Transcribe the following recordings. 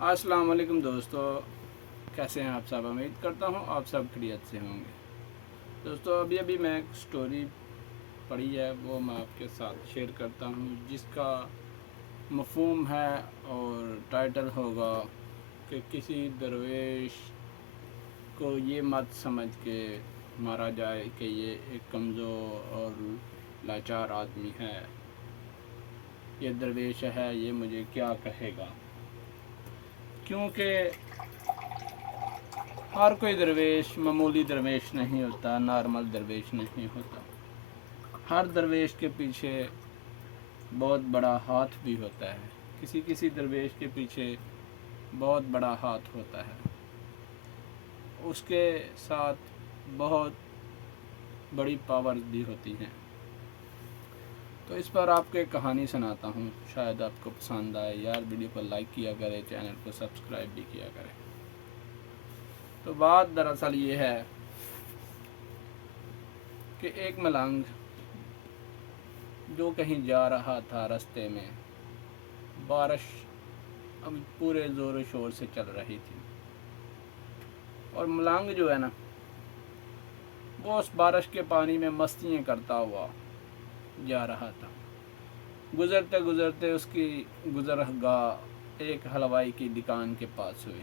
السلام علیکم دوستو، کیسے ہیں آپ سب؟ امید کرتا ہوں آپ سب خیریت سے ہوں گے۔ دوستو، ابھی ابھی میں ایک سٹوری پڑھی ہے، وہ میں آپ کے ساتھ شیئر کرتا ہوں، جس کا مفہوم ہے اور ٹائٹل ہوگا کہ کسی درویش کو یہ مت سمجھ کے مارا جائے کہ یہ ایک کمزور اور لاچار آدمی ہے۔ یہ درویش ہے، یہ مجھے کیا کہے گا؟ کیونکہ ہر کوئی درویش معمولی درویش نہیں ہوتا، نارمل درویش نہیں ہوتا۔ ہر درویش کے پیچھے بہت بڑا ہاتھ بھی ہوتا ہے۔ کسی کسی درویش کے پیچھے بہت بڑا ہاتھ ہوتا ہے۔ اس کے ساتھ بہت بڑی پاور بھی ہوتی ہیں۔ تو اس پر آپ کو ایک کہانی سناتا ہوں۔ شاید آپ کو پسند آئے یار ویڈیو کو لائک کیا کرے، چینل کو سبسکرائب بھی کیا کرے۔ تو بات دراصل یہ ہے کہ ایک ملنگ جو کہیں جا رہا تھا رستے میں، بارش اب پورے زور و شور سے چل رہی تھی۔ اور ملنگ جو ہے نا، وہ اس بارش کے پانی میں مستیاں کرتا ہوا جا رہا تھا۔ گزرتے گزرتے اس کی گزر گاہ ایک حلوائی کی دکان کے پاس ہوئی۔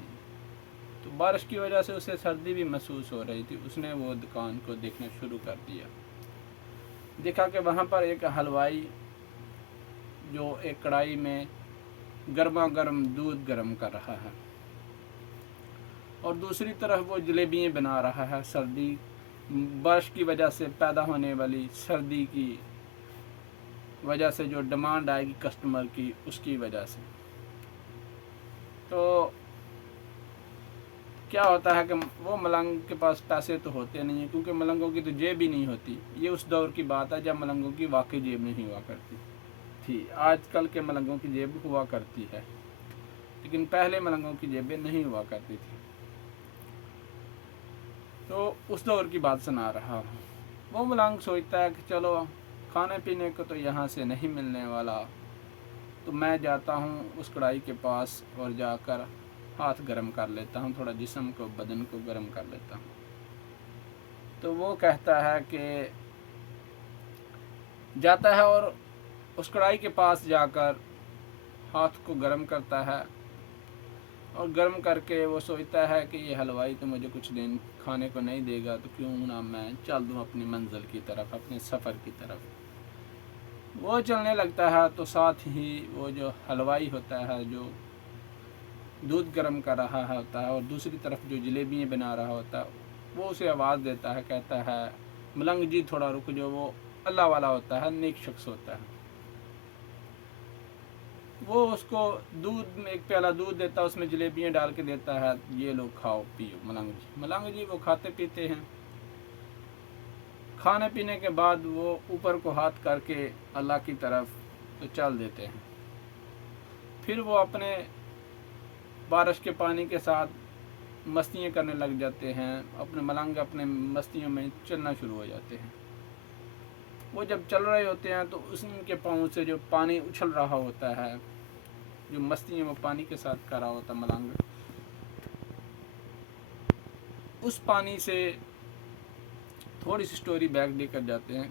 تو بارش کی وجہ سے اسے سردی بھی محسوس ہو رہی تھی۔ اس نے وہ دکان کو دیکھنا شروع کر دیا۔ دیکھا کہ وہاں پر ایک حلوائی جو ایک کڑھائی میں گرما گرم دودھ گرم کر رہا ہے۔ اور دوسری طرف وہ جلیبیاں بنا رہا ہے۔ سردی، بارش کی وجہ سے پیدا ہونے والی سردی کی وجہ سے جو ڈیمانڈ آئے گی کسٹمر کی، اس کی وجہ سے۔ تو کیا ہوتا ہے کہ وہ ملنگ کے پاس پیسے تو ہوتے نہیں ہیں، کیونکہ ملنگوں کی تو جیب بھی نہیں ہوتی۔ یہ اس دور کی بات ہے جب ملنگوں کی واقعی جیب نہیں ہوا کرتی۔ تھی، آج کل کے ملنگوں کی جیب ہوا کرتی ہے، لیکن پہلے ملنگوں کی جیبیں نہیں ہوا کرتی تھی۔ تو اس دور کی بات سنا رہا ہوں۔ وہ ملنگ سوچتا ہے کہ چلو کھانے پینے کو تو یہاں سے نہیں ملنے والا۔ تو میں جاتا ہوں اس کڑھائی کے پاس اور جا کر ہاتھ گرم کر لیتا ہوں، تھوڑا جسم کو، بدن کو گرم کر لیتا ہوں۔ تو وہ کہتا ہے کہ جاتا ہے اور اس کڑھائی کے پاس جا کر ہاتھ کو گرم کرتا ہے۔ اور گرم کر کے وہ سوچتا ہے کہ یہ حلوائی تو مجھے کچھ دن کھانے کو نہیں دے گا، تو کیوں نہ میں چل دوں اپنی منزل کی طرف، اپنے سفر کی طرف۔ وہ چلنے لگتا ہے تو ساتھ ہی وہ جو حلوائی ہوتا ہے، جو دودھ گرم کر رہا ہوتا ہے اور دوسری طرف جو جلیبیاں بنا رہا ہوتا ہے، وہ اسے آواز دیتا ہے، کہتا ہے، ملنگ جی تھوڑا رک جو، وہ اللہ والا ہوتا ہے، نیک شخص ہوتا ہے۔ وہ اس کو دودھ میں ایک پیالہ دودھ دیتا ہے، اس میں جلیبیاں ڈال کے دیتا ہے، یہ لوگ کھاؤ، پیو، ملنگ جی۔ ملنگ جی وہ کھاتے پیتے ہیں۔ کھانے پینے کے بعد وہ اوپر کو ہاتھ کر کے اللہ کی طرف تو چل دیتے ہیں۔ پھر وہ اپنے بارش کے پانی کے ساتھ مستیاں کرنے لگ جاتے ہیں۔ اپنے ملنگ اپنے مستیوں میں چلنا شروع ہو جاتے ہیں۔ وہ جب چل رہے ہوتے ہیں تو اس کے پاؤں سے جو پانی اچھل رہا ہوتا ہے، جو مستی ہے وہ پانی کے ساتھ کر رہا ہوتا ملنگ اس پانی سے تھوڑی سی سٹوری بیک دے کر جاتے ہیں۔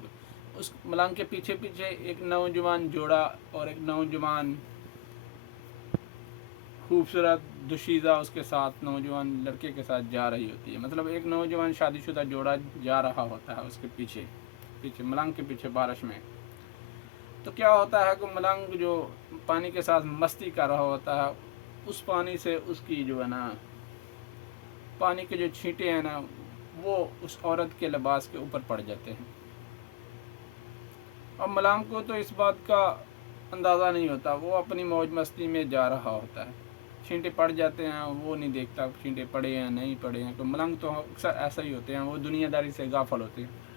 اس ملنگ کے پیچھے پیچھے ایک نوجوان جوڑا اور ایک نوجوان خوبصورت دشیزہ اس کے ساتھ، نوجوان لڑکے کے ساتھ جا رہی ہوتی ہے۔ مطلب ایک نوجوان شادی شدہ جوڑا جا رہا ہوتا ہے اس کے پیچھے۔ پیچھے، ملنگ کے پیچھے بارش میں۔ تو کیا ہوتا ہے کہ ملنگ جو پانی کے ساتھ مستی کر رہا ہوتا ہے، اس پانی سے اس کی جو ہے نا، پانی کے جو چھینٹے ہیں نا، وہ اس عورت کے لباس کے اوپر پڑ جاتے ہیں۔ اور ملنگ کو تو اس بات کا اندازہ نہیں ہوتا، وہ اپنی موج مستی میں جا رہا ہوتا ہے۔ چھینٹے پڑ جاتے ہیں، وہ نہیں دیکھتا چھینٹے پڑے ہیں، نہیں پڑے ہیں۔ تو ملنگ تو اکثر ایسا ہی ہوتے ہیں، وہ دنیا داری سے غافل ہوتے ہیں۔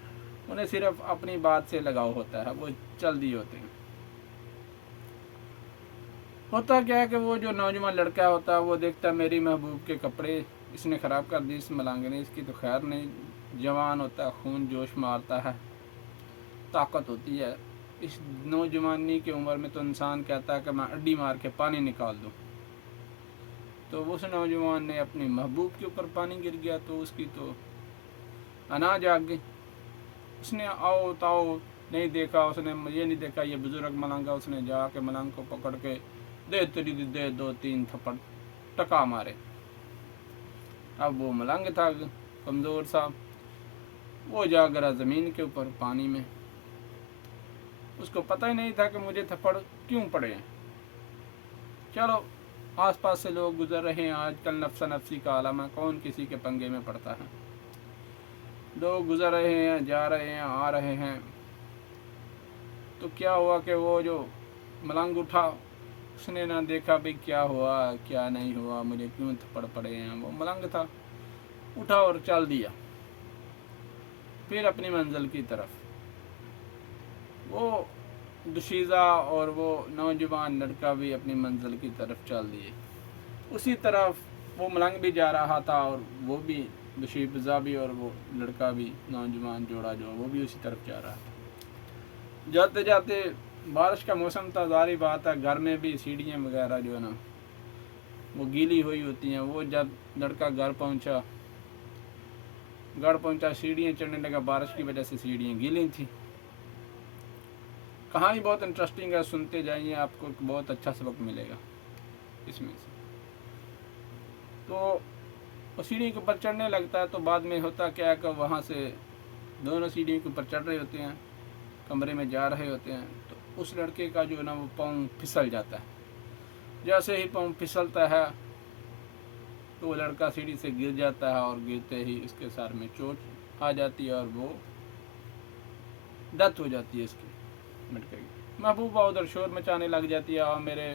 انہیں صرف اپنی بات سے لگاؤ ہوتا ہے، وہ چل دی ہوتے ہیں۔ ہوتا کیا ہے کہ وہ جو نوجوان لڑکا ہوتا ہے وہ دیکھتا ہے میری محبوب کے کپڑے اس نے خراب کر دی اس ملانگ نے، اس کی تو خیر نہیں۔ جوان ہوتا ہے خون جوش مارتا ہے، طاقت ہوتی ہے۔ اس نوجوانی کی عمر میں تو انسان کہتا ہے کہ میں اڈی مار کے پانی نکال دوں۔ تو اس نوجوان نے اپنی محبوب کے اوپر پانی گر گیا تو اس کی تو اناج آ گئی۔ اس نے آؤ تاؤ نہیں دیکھا، اس نے یہ نہیں دیکھا، یہ بزرگ ملنگا اس نے جا کے ملنگ کو پکڑ کے دے تری دے دو تین تھپڑ، ٹکا مارے۔ اب وہ ملنگ تھا، کمزور سا۔ وہ جا گرا زمین کے اوپر پانی میں۔ اس کو پتہ ہی نہیں تھا کہ مجھے تھپڑ کیوں پڑے ہیں۔ چلو، آس پاس سے لوگ گزر رہے ہیں۔ آج کل نفس نفسی کا عالم ہے، کون کسی کے پنگے میں پڑتا ہے؟ لوگ گزر رہے ہیں، جا رہے ہیں، آ رہے ہیں۔ تو کیا ہوا کہ وہ جو ملنگ اٹھا، اس نے نہ دیکھا بھائی کیا ہوا، کیا نہیں ہوا، مجھے کیوں تھپڑ پڑے ہیں؟ وہ ملنگ تھا۔ اٹھا اور چل دیا۔ پھر اپنی منزل کی طرف۔ وہ دشیزہ اور وہ نوجوان لڑکا بھی اپنی منزل کی طرف چل دیے۔ اسی طرف وہ ملنگ بھی جا رہا تھا اور وہ بھی دشیزہ بھی اور وہ لڑکا بھی، نوجوان، جوڑا جو، وہ بھی اسی طرف جا رہا تھا۔ جاتے جاتے بارش کا موسم تھا، ظاہری بات ہے، گھر میں بھی سیڑھیاں وغیرہ جو ہے نا، وہ گیلی ہوئی ہوتی ہیں۔ وہ جب لڑکا گھر پہنچا گھر پہنچا، سیڑھیاں چڑھنے لگا، بارش کی وجہ سے سیڑھیاں گیلی تھیں۔ کہانی بہت انٹرسٹنگ ہے، سنتے جائیے، آپ کو بہت اچھا سبق ملے گا اس میں سے۔ تو وہ سیڑھی کے اوپر چڑھنے لگتا ہے تو بعد میں ہوتا کیا کہ وہاں سے دونوں سیڑھیوں کے اوپر چڑھ رہے ہوتے ہیں، کمرے میں جا رہے ہوتے ہیں، تو اس لڑکے کا جو ہے نا وہ پاؤں پھسل جاتا ہے۔ جیسے ہی پاؤں پھسلتا ہے، تو وہ لڑکا سیڑھی سے گر جاتا ہے اور گرتے ہی اس کے سر میں چوٹ آ جاتی ہے اور وہ ڈیتھ ہو جاتی ہے اس کی۔ مٹ گئی محبوبہ ادھر شور مچانے لگ جاتی ہے اور میرے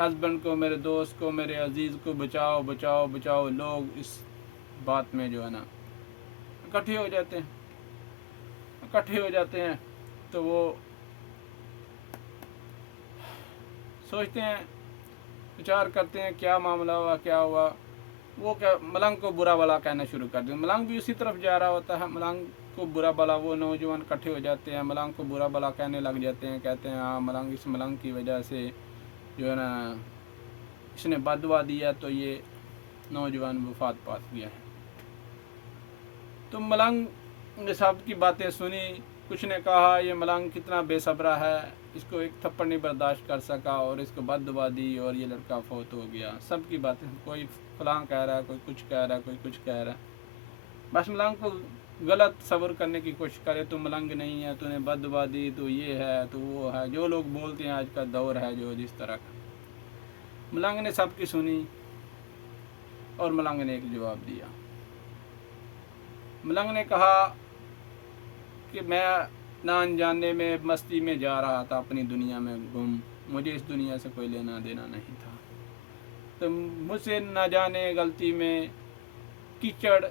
ہسبینڈ کو، میرے دوست کو، میرے عزیز کو، بچاؤ بچاؤ بچاؤ، لوگ اس بات میں جو ہے نا اکٹھے ہو جاتے ہیں۔ اکٹھے ہو جاتے ہیں تو وہ سوچتے ہیں، وچار کرتے ہیں، کیا معاملہ ہوا، کیا ہوا؟ وہ کیا، ملنگ کو برا بلا کہنا شروع کر دیں۔ ملنگ بھی اسی طرف جا رہا ہوتا ہے۔ ملنگ کو برا بلا، وہ نوجوان کٹھے ہو جاتے ہیں۔ ملنگ کو برا بلا کہنے لگ جاتے ہیں، کہتے ہیں ہاں ملنگ اس ملنگ کی وجہ سے جو ہے نا، اس نے بدوا دیا تو یہ نوجوان وفات پات گیا ہے۔ تو ملنگ نے صاحب کی باتیں سنی، کچھ نے کہا، یہ ملنگ کتنا بے صبرا ہے، اس کو ایک تھپڑ نہیں برداشت کر سکا اور اس کو بد دعا دی اور یہ لڑکا فوت ہو گیا۔ سب کی باتیں، کوئی فلاں کہہ رہا ہے، کوئی کچھ کہہ رہا ہے، کوئی کچھ کہہ رہا ہے۔ بس ملنگ کو غلط صبر کرنے کی کوشش کرے تو ملنگ نہیں ہے تو نے بد دعا دی تو یہ ہے، تو وہ ہے۔ جو لوگ بولتے ہیں، آج کا دور ہے جو جس طرح۔ کا ملنگ نے سب کی سنی اور ملنگ نے ایک جواب دیا۔ ملنگ نے کہا کہ میں نہ انجانے میں، مستی میں جا رہا تھا، اپنی دنیا میں گم۔ مجھے اس دنیا سے کوئی لینا دینا نہیں تھا۔ تو مجھ سے نہ جانے غلطی میں کیچڑ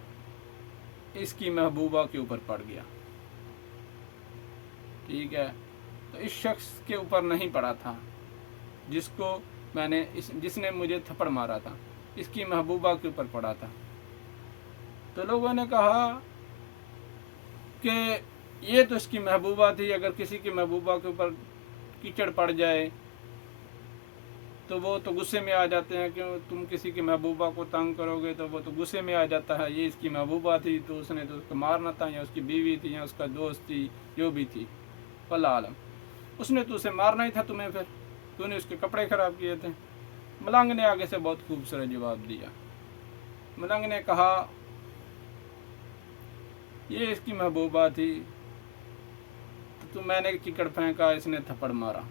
اس کی محبوبہ کے اوپر پڑ گیا۔ ٹھیک ہے۔ تو اس شخص کے اوپر نہیں پڑا تھا۔ جس کو میں نے اس جس نے مجھے تھپڑ مارا تھا۔ اس کی محبوبہ کے اوپر پڑا تھا۔ تو لوگوں نے کہا کہ یہ تو اس کی محبوبہ تھی۔ اگر کسی کی محبوبہ کے اوپر کیچڑ پڑ جائے تو وہ تو غصے میں آ جاتے ہیں کہ تم کسی کی محبوبہ کو تنگ کرو گے تو وہ تو غصے میں آ جاتا ہے، یہ اس کی محبوبہ تھی، تو اس نے تو اس کو مارنا تھا، یا اس کی بیوی تھی، یا اس کا دوست تھی، جو بھی تھی۔ اللہ عالم۔ اس نے تو اسے مارنا ہی تھا تمہیں پھر۔ تو نے اس کے کپڑے خراب کیے تھے۔ ملنگ نے آگے سے بہت خوبصورت جواب دیا۔ ملنگ نے کہا، یہ اس کی محبوبہ تھی، تو میں نے چکڑ پھینکا، اس نے تھپڑ مارا۔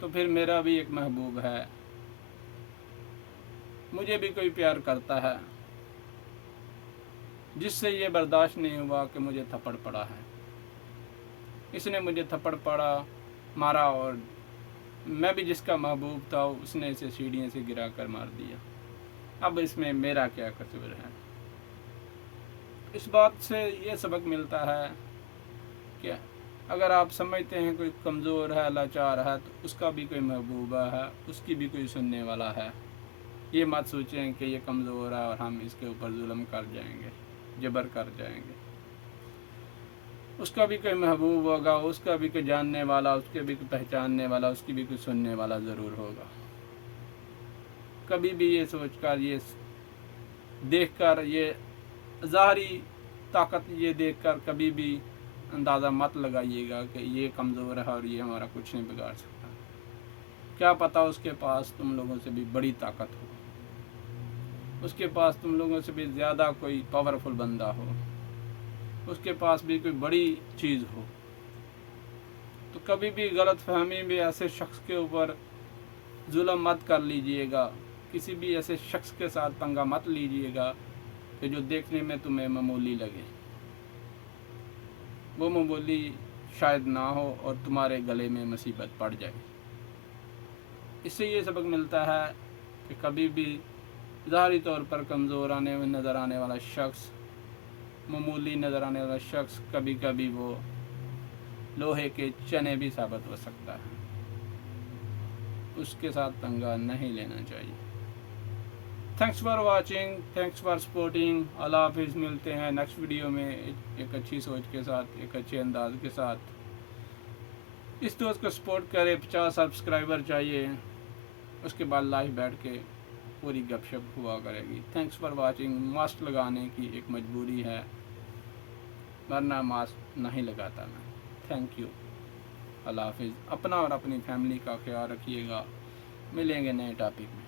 تو پھر میرا بھی ایک محبوب ہے۔ مجھے بھی کوئی پیار کرتا ہے۔ جس سے یہ برداشت نہیں ہوا کہ مجھے تھپڑ پڑا ہے۔ اس نے مجھے تھپڑ پڑا، مارا اور میں بھی جس کا محبوب تھا، اس نے اسے سیڑھیاں سے گرا کر مار دیا۔ اب اس میں میرا کیا قصور ہے؟ اس بات سے یہ سبق ملتا ہے کہ اگر آپ سمجھتے ہیں کوئی کمزور ہے، لاچار ہے، تو اس کا بھی کوئی محبوبہ ہے، اس کی بھی کوئی سننے والا ہے۔ یہ مت سوچیں کہ یہ کمزور ہے اور ہم اس کے اوپر ظلم کر جائیں گے، جبر کر جائیں گے۔ اس کا بھی کوئی محبوب ہوگا، اس کا بھی کوئی جاننے والا، اس کے بھی کوئی پہچاننے والا، اس کی بھی کوئی سننے والا ضرور ہوگا۔ کبھی بھی یہ سوچ کر، یہ دیکھ کر، یہ ظاہری طاقت یہ دیکھ کر کبھی بھی اندازہ مت لگائیے گا کہ یہ کمزور ہے اور یہ ہمارا کچھ نہیں بگاڑ سکتا۔ کیا پتہ اس کے پاس تم لوگوں سے بھی بڑی طاقت ہو۔ اس کے پاس تم لوگوں سے بھی زیادہ کوئی پاورفل بندہ ہو۔ اس کے پاس بھی کوئی بڑی چیز ہو۔ تو کبھی بھی غلط فہمی بھی ایسے شخص کے اوپر ظلم مت کر لیجیے گا۔ کسی بھی ایسے شخص کے ساتھ پنگا مت لیجیے گا کہ جو دیکھنے میں تمہیں معمولی لگے۔ وہ معمولی شاید نہ ہو اور تمہارے گلے میں مصیبت پڑ جائے۔ اس سے یہ سبق ملتا ہے کہ کبھی بھی ظاہری طور پر کمزور آنے نظر آنے والا شخص، معمولی نظر آنے والا شخص کبھی کبھی وہ لوہے کے چنے بھی ثابت ہو سکتا ہے۔ اس کے ساتھ تنگا نہیں لینا چاہیے۔ Thanks for watching thanks for supporting اللہ حافظ ملتے ہیں نیکسٹ ویڈیو میں. ایک اچھی سوچ کے ساتھ، ایک اچھے انداز کے ساتھ. اس دوست کو سپورٹ کرے، پچاس سبسکرائبر چاہیے. اس کے بعد لائف بیٹھ کے پوری گپ شپ ہوا کرے گی. تھینکس فار واچنگ ماسک لگانے کی ایک مجبوری ہے. ورنہ ماسک نہیں لگاتا میں. تھینک یو اللہ حافظ. اپنا اور اپنی فیملی کا خیال رکھیے گا. ملیں گے نئے ٹاپک میں.